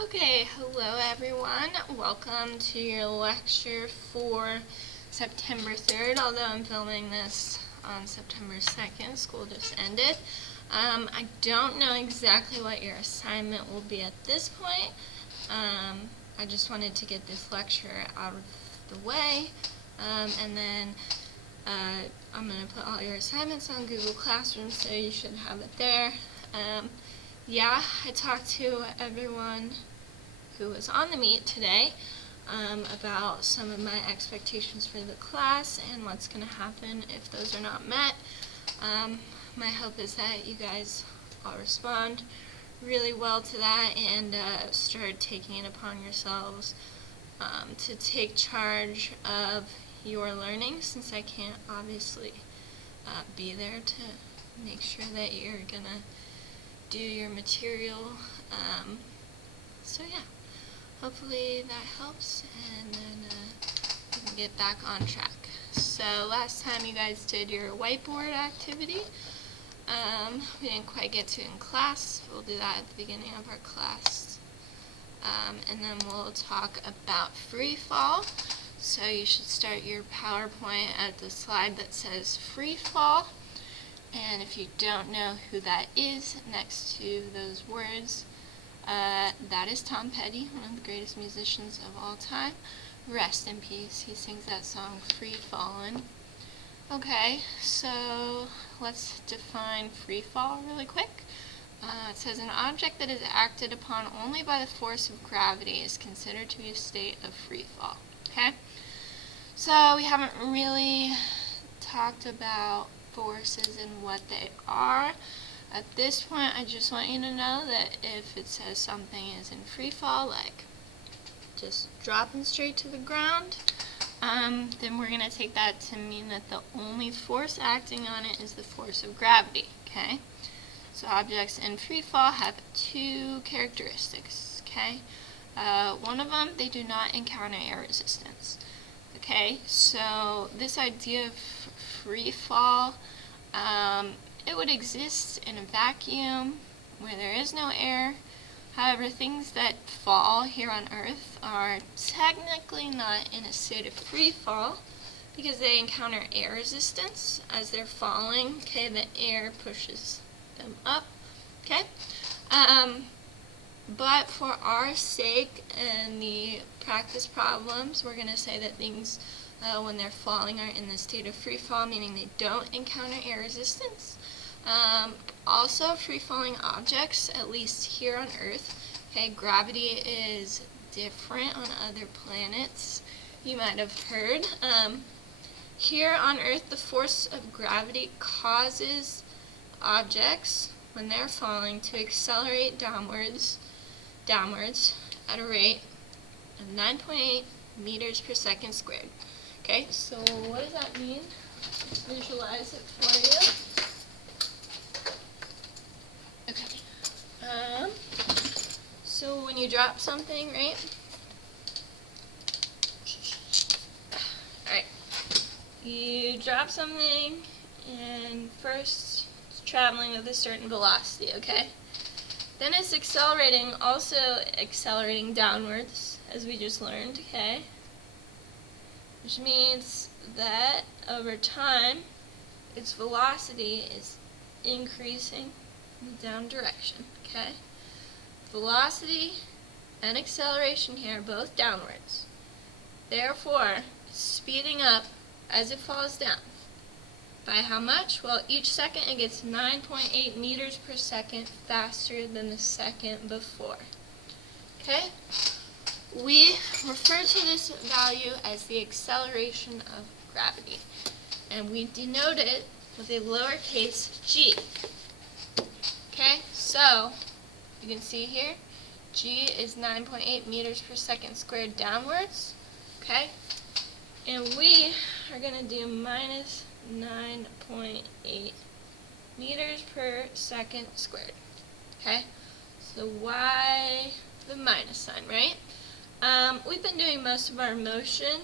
Okay, hello everyone. Welcome to your lecture for September 3rd, although I'm filming this on September 2nd. School just ended. I don't know exactly what your assignment will be at this point. I just wanted to get this lecture out of the way, and then I'm going to put all your assignments on Google Classroom, so you should have it there. Yeah, I talked to everyone who was on the meet today about some of my expectations for the class and what's going to happen if those are not met. My hope is that you guys all respond really well to that and start taking it upon yourselves to take charge of your learning, since I can't obviously be there to make sure that you're going to do your material. So yeah, hopefully that helps, and then we can get back on track. So last time you guys did your whiteboard activity. We didn't quite get to it in class. We'll do that at the beginning of our class. And then we'll talk about free fall. So you should start your PowerPoint at the slide that says free fall. And if you don't know who that is, next to those words, that is Tom Petty, one of the greatest musicians of all time. Rest in peace. He sings that song, Free Fallin'. Okay, so let's define free fall really quick. It says an object that is acted upon only by the force of gravity is considered to be a state of free fall. Okay? So we haven't really talked about forces and what they are. At this point, I just want you to know that if it says something is in free fall, like just dropping straight to the ground, then we're going to take that to mean that the only force acting on it is the force of gravity. Okay? So objects in free fall have two characteristics. Okay? One of them, they do not encounter air resistance. Okay? So this idea of free fall, it would exist in a vacuum where there is no air. However, things that fall here on Earth are technically not in a state of free fall because they encounter air resistance as they're falling. Okay, the air pushes them up. Okay, but for our sake and the practice problems, we're going to say that things when they're falling are in the state of free fall, meaning they don't encounter air resistance. Also, free-falling objects, at least here on Earth, okay, gravity is different on other planets. You might have heard. Here on Earth, the force of gravity causes objects, when they're falling, to accelerate downwards at a rate of 9.8 meters per second squared. Okay, so what does that mean? Let's visualize it for you. Okay. So when you drop something, right? Alright. You drop something, and first it's traveling with a certain velocity, okay? Then it's accelerating, also accelerating downwards, as we just learned, okay? Which means that over time, its velocity is increasing in the down direction, okay? Velocity and acceleration here are both downwards. Therefore, it's speeding up as it falls down. By how much? Well, each second it gets 9.8 meters per second faster than the second before. Okay? We refer to this value as the acceleration of gravity, and we denote it with a lowercase g. Okay, so you can see here, g is 9.8 meters per second squared downwards. Okay, and we are going to do minus 9.8 meters per second squared. Okay, so why the minus sign, right? We've been doing most of our motion,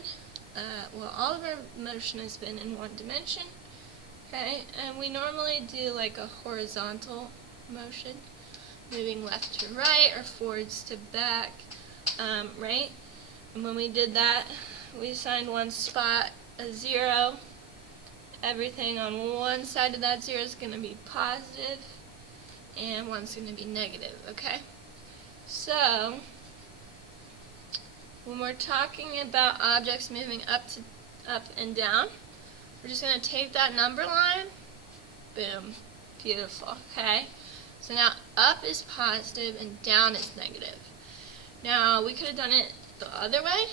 all of our motion has been in one dimension, okay, and we normally do like a horizontal motion, moving left to right or forwards to back, right? And when we did that, we assigned one spot a 0. Everything on one side of that 0 is going to be positive, and one's going to be negative, okay? So, when we're talking about objects moving up and down, we're just going to take that number line, boom, beautiful, okay? So now up is positive and down is negative. Now we could have done it the other way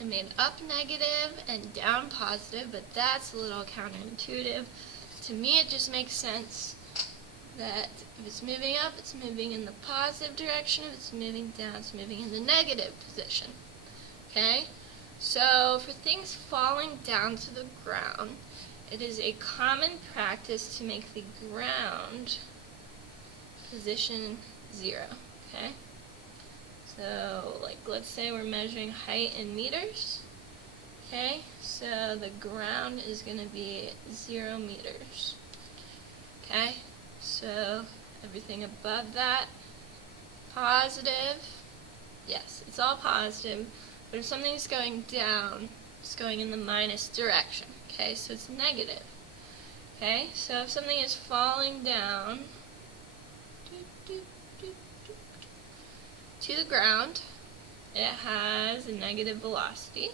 and made up negative and down positive, but that's a little counterintuitive. To me it just makes sense that if it's moving up, it's moving in the positive direction. If it's moving down, it's moving in the negative position. Okay? So for things falling down to the ground, it is a common practice to make the ground position 0. Okay? So, like, let's say we're measuring height in meters. Okay? So the ground is going to be 0 meters. Okay? So everything above that, positive. Yes, it's all positive. But if something's going down, it's going in the minus direction. Okay, so it's negative. Okay, so if something is falling down to the ground, it has a negative velocity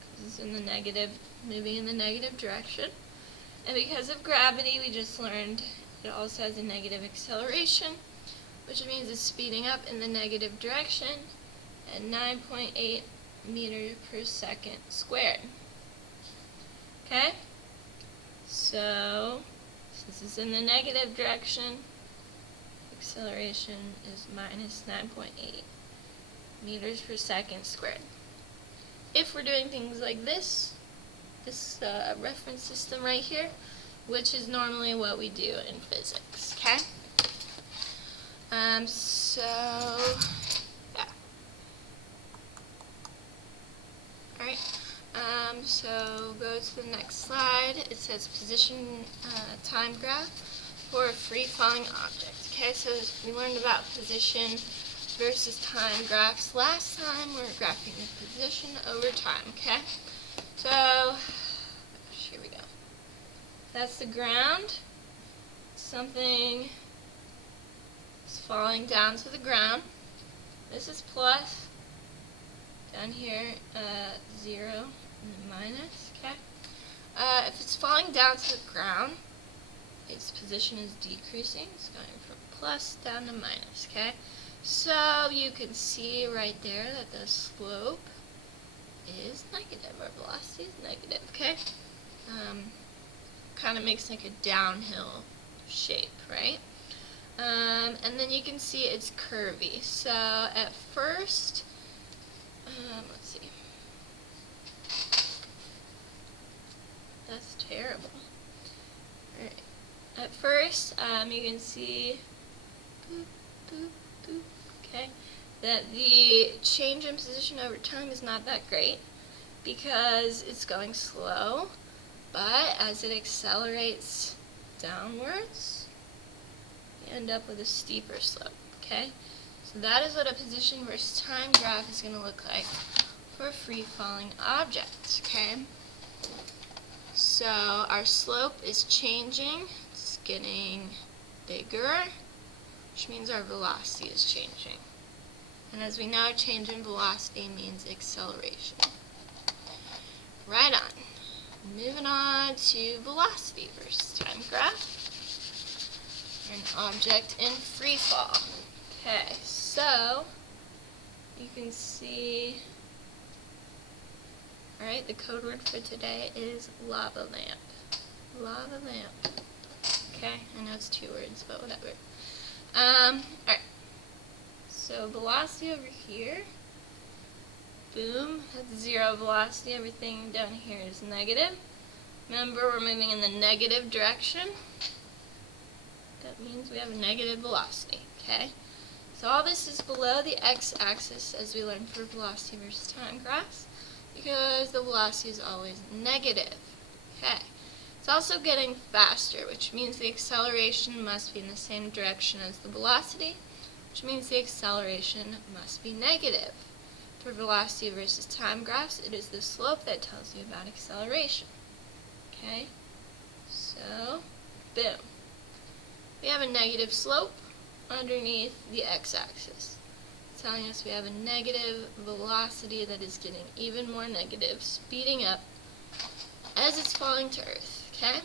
because it's in the negative, moving in the negative direction. And because of gravity, we just learned it also has a negative acceleration, which means it's speeding up in the negative direction at 9.8 meters per second squared. Okay? So, since it's in the negative direction, acceleration is minus 9.8 meters per second squared. If we're doing things like this reference system right here, which is normally what we do in physics, okay? Yeah. Alright, so go to the next slide. It says position time graph for a free-falling object. Okay, so we learned about position versus time graphs last time. We're graphing the position over time, okay? So, here we go. That's the ground. Something is falling down to the ground. This is plus. Down here, 0 and then minus, okay? If it's falling down to the ground, its position is decreasing. It's going from plus down to minus, okay? So you can see right there that the slope is negative, or velocity is negative, okay? Kind of makes like a downhill shape, right? And then you can see it's curvy. So at first, let's see. That's terrible. Alright. At first, you can see, boop, boop, boop, okay, that the change in position over time is not that great because it's going slow, but as it accelerates downwards, you end up with a steeper slope, okay? So that is what a position versus time graph is going to look like for a free-falling object, okay? So our slope is changing, it's getting bigger, which means our velocity is changing. And as we know, change in velocity means acceleration. Right on. Moving on to velocity versus time graph. An object in free fall. Okay, so you can see, alright, the code word for today is lava lamp. Lava lamp. Okay, I know it's 2 words, but whatever. Alright. So velocity over here, boom, that's 0 velocity. Everything down here is negative. Remember, we're moving in the negative direction. That means we have a negative velocity, okay? So all this is below the x-axis, as we learned for velocity versus time graphs, because the velocity is always negative. Okay. It's also getting faster, which means the acceleration must be in the same direction as the velocity, which means the acceleration must be negative. For velocity versus time graphs, it is the slope that tells you about acceleration. Okay? So, boom. We have a negative slope underneath the x-axis, telling us we have a negative velocity that is getting even more negative, speeding up as it's falling to Earth. Okay?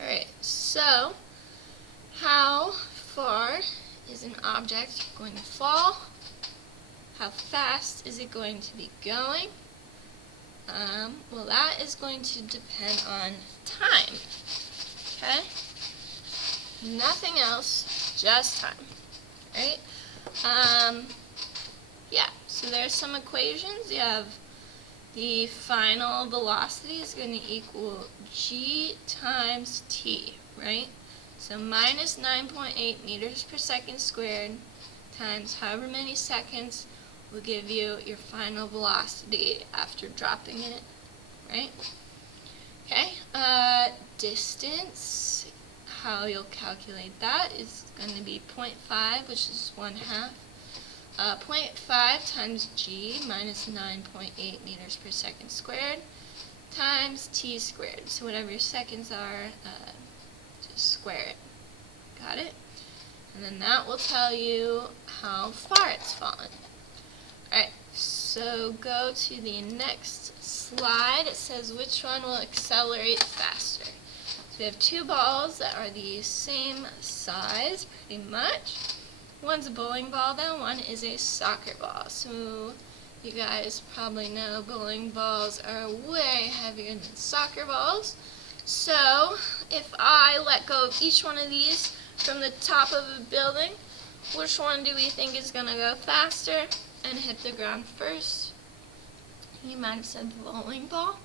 Alright, so how far is an object going to fall? How fast is it going to be going? Well, that is going to depend on time. Okay? Nothing else, just time. Right? Yeah, so there's some equations. You have the final velocity is going to equal g times t, right? So minus 9.8 meters per second squared times however many seconds will give you your final velocity after dropping it, right? Okay, distance, how you'll calculate that is going to be 0.5, which is 1/2. 0.5 times g minus 9.8 meters per second squared times t squared. So whatever your seconds are, just square it. Got it? And then that will tell you how far it's fallen. Alright, so go to the next slide. It says which one will accelerate faster. So we have two balls that are the same size, pretty much. One's a bowling ball though, one is a soccer ball. So you guys probably know bowling balls are way heavier than soccer balls. So if I let go of each one of these from the top of a building, which one do we think is going to go faster and hit the ground first? You might have said the bowling ball.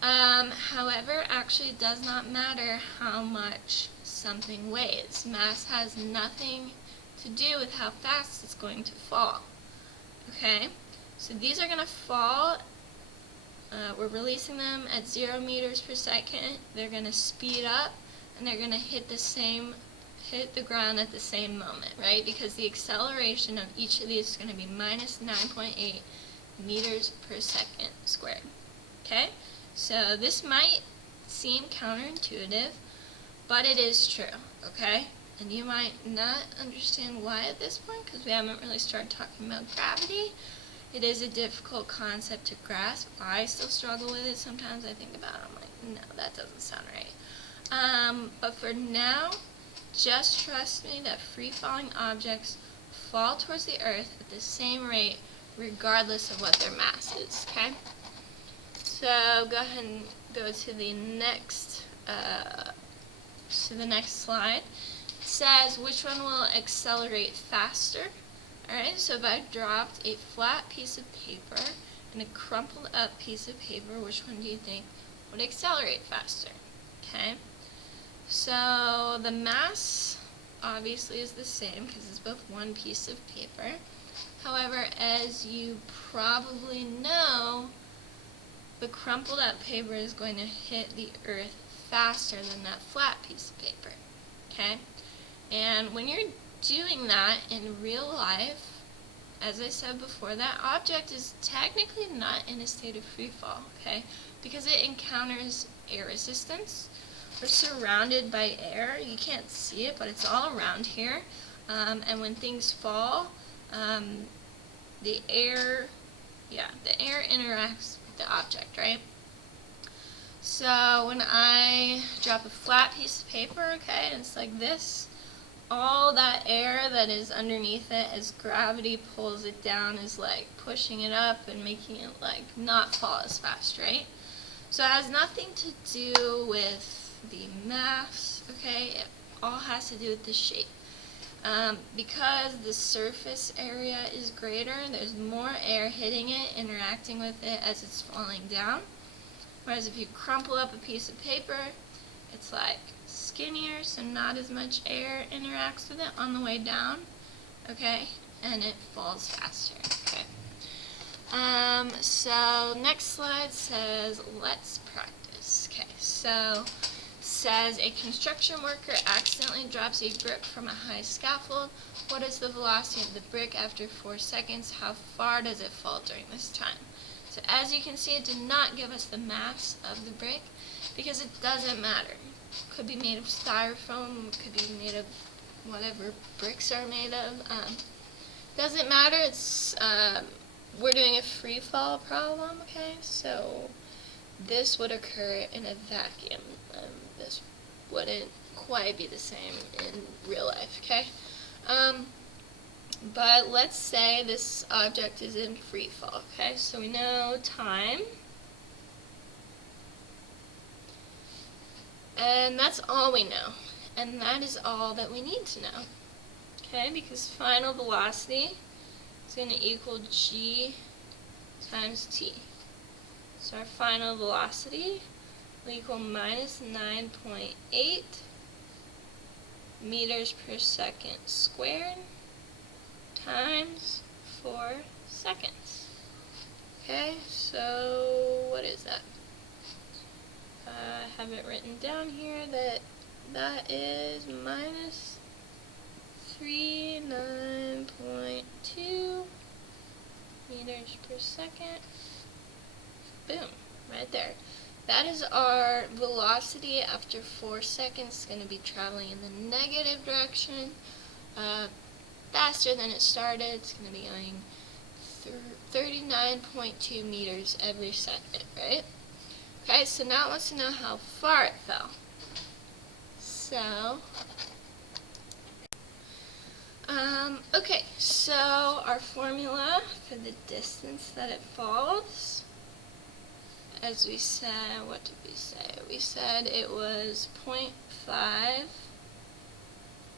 However, actually it does not matter how much something weighs. Mass has nothing to do with how fast it's going to fall. Okay, so these are going to fall. We're releasing them at 0 meters per second. They're going to speed up and they're going to hit the ground at the same moment, right? Because the acceleration of each of these is going to be minus 9.8 meters per second squared. Okay, so this might seem counterintuitive, but it is true. Okay. And you might not understand why at this point, because we haven't really started talking about gravity. It is a difficult concept to grasp. I still struggle with it sometimes. I think about it, I'm like, no, that doesn't sound right. But for now, just trust me that free-falling objects fall towards the Earth at the same rate regardless of what their mass is, okay? So go ahead and go to the next slide. It says which one will accelerate faster. Alright, so if I dropped a flat piece of paper and a crumpled up piece of paper, which one do you think would accelerate faster? Okay, so the mass obviously is the same because it's both one piece of paper. However, as you probably know, the crumpled up paper is going to hit the Earth faster than that flat piece of paper. Okay? And when you're doing that in real life, as I said before, that object is technically not in a state of free fall, okay? Because it encounters air resistance. We're surrounded by air. You can't see it, but it's all around here. And when things fall, the air interacts with the object, right? So when I drop a flat piece of paper, okay, and it's like this, all that air that is underneath it as gravity pulls it down is like pushing it up and making it like not fall as fast, right? So it has nothing to do with the mass, okay? It all has to do with the shape. Because the surface area is greater, there's more air hitting it, interacting with it as it's falling down. Whereas if you crumple up a piece of paper, it's like skinnier, so not as much air interacts with it on the way down, okay, and it falls faster, okay. So next slide says, let's practice. Okay, so says a construction worker accidentally drops a brick from a high scaffold. What is the velocity of the brick after 4 seconds? How far does it fall during this time? So as you can see, it did not give us the mass of the brick because it doesn't matter. It could be made of styrofoam, it could be made of whatever bricks are made of. Doesn't matter. It's we're doing a free fall problem, okay? So this would occur in a vacuum. This wouldn't quite be the same in real life, okay? But let's say this object is in free fall, okay? So we know time. And that's all we know. And that is all that we need to know. Okay, because final velocity is going to equal g times t. So our final velocity will equal minus 9.8 meters per second squared times 4 seconds. Okay, so what is that? I have it written down here that is minus 39.2 meters per second. Boom, right there. That is our velocity after 4 seconds. It's going to be traveling in the negative direction, faster than it started. It's going to be going 39.2 meters every second, right? Okay, so now it wants to know how far it fell. So, okay, so our formula for the distance that it falls, as we said, what did we say? We said it was 0.5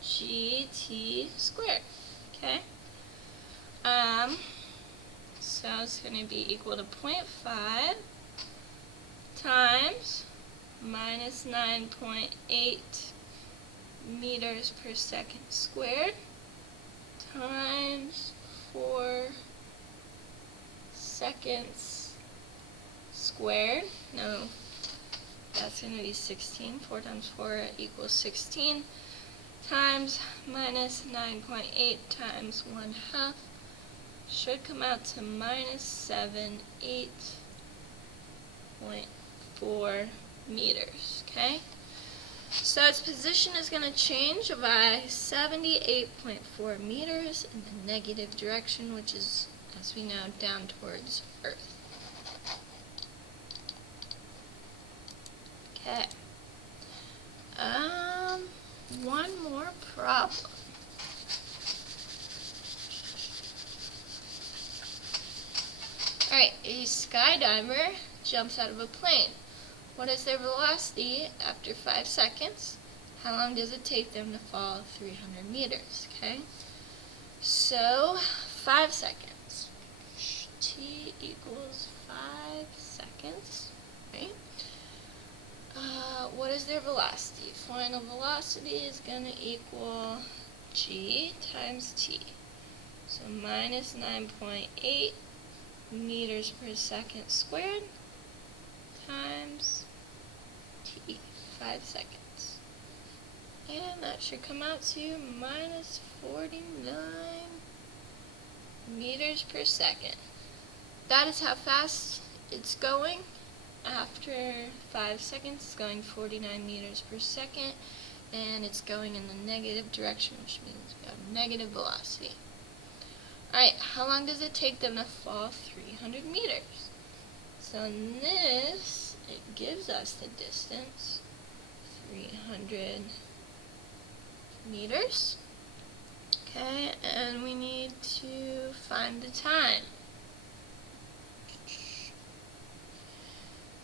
gt squared, okay? So it's going to be equal to 0.5 times minus 9.8 meters per second squared times 4 seconds squared. No, that's going to be 16. 4 times 4 equals 16 times minus 9.8 times 1/2 should come out to minus 78.4 meters, okay? So its position is going to change by 78.4 meters in the negative direction, which is, as we know, down towards Earth. Okay. One more problem. Alright, a skydiver jumps out of a plane. What is their velocity after 5 seconds? How long does it take them to fall 300 meters? Okay, so 5 seconds. T equals 5 seconds, right? What is their velocity? Final velocity is going to equal g times t. So minus 9.8 meters per second squared times t, 5 seconds. And that should come out to minus 49 meters per second. That is how fast it's going. After 5 seconds, it's going 49 meters per second, and it's going in the negative direction, which means we have negative velocity. Alright, how long does it take them to fall 300 meters? So in this, it gives us the distance, 300 meters. Okay, and we need to find the time.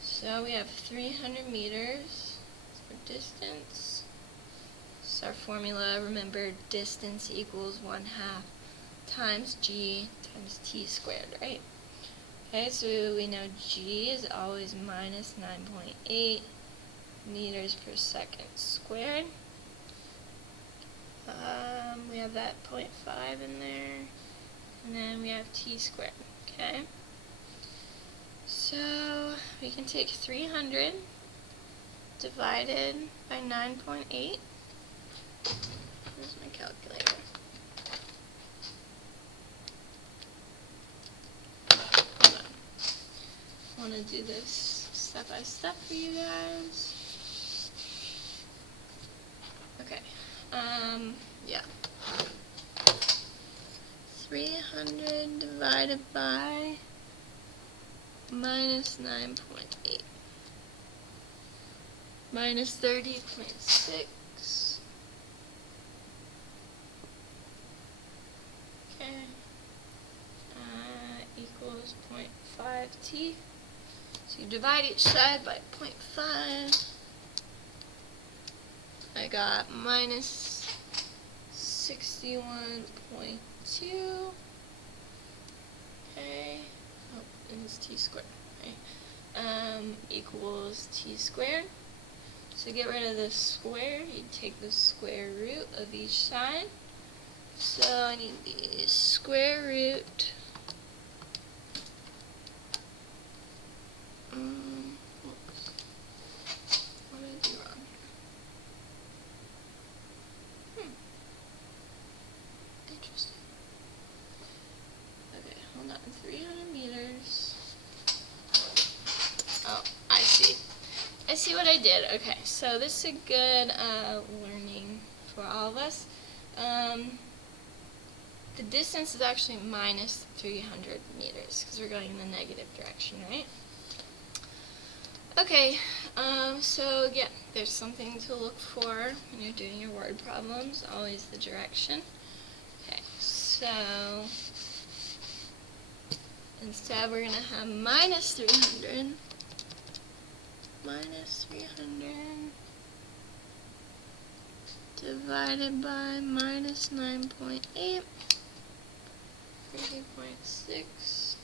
So we have 300 meters for distance. So our formula, remember, distance equals 1/2 times g times t squared, right? Okay, so we know g is always minus 9.8 meters per second squared. We have that 0.5 in there, and then we have t squared, okay? So we can take 300 divided by 9.8. Here's my calculator. Hold on. I want to do this step by step for you guys. Okay. Yeah. 300 divided by minus 9.8 minus 30.6. Okay. Equals 0.5t. So you divide each side by 0.5. I got minus 61.2. Okay. Oh, and it's t squared. Okay. Equals t squared. So get rid of this square. You take the square root of each side. So I need the square root. Whoops. What did I do wrong? Interesting. Okay, hold on. 300 meters. Oh, I see. I see what I did. Okay, so this is a good learning for all of us. The distance is actually minus 300 meters because we're going in the negative direction, right? Okay, so yeah, there's something to look for when you're doing your word problems, always the direction. Okay, so instead we're going to have minus 300 divided by minus 9.8, 30.6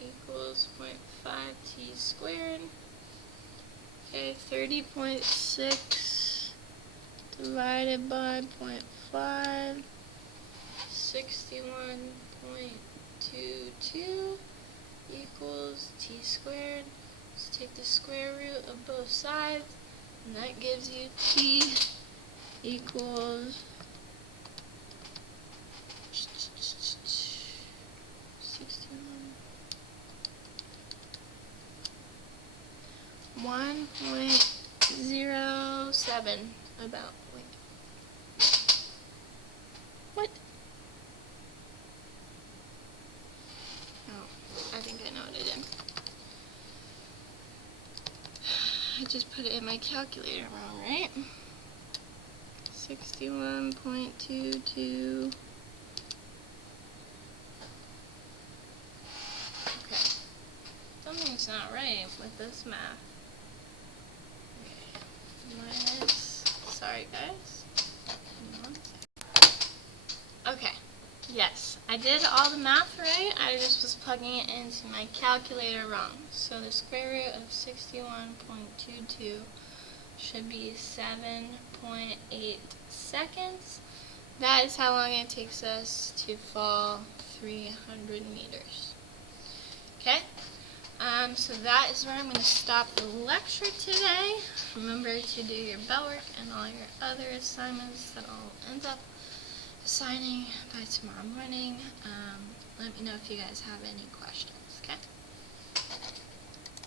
equals 0.5t squared. Okay, 30.6 divided by 0.5, 61.22 equals t squared. So take the square root of both sides, and that gives you t equals 1.07 about. Wait. What? Oh, I think I know what I did. I just put it in my calculator wrong, right? 61.22. Okay. Something's not right with this math. Okay. Minus. Sorry, guys. Okay. Yes, I did all the math right. I just was plugging it into my calculator wrong. So the square root of 61.22 should be 7.8 seconds. That is how long it takes us to fall 300 meters. Okay? So that is where I'm going to stop the lecture today. Remember to do your bell work and all your other assignments that I'll end up assigning by tomorrow morning. Let me know if you guys have any questions.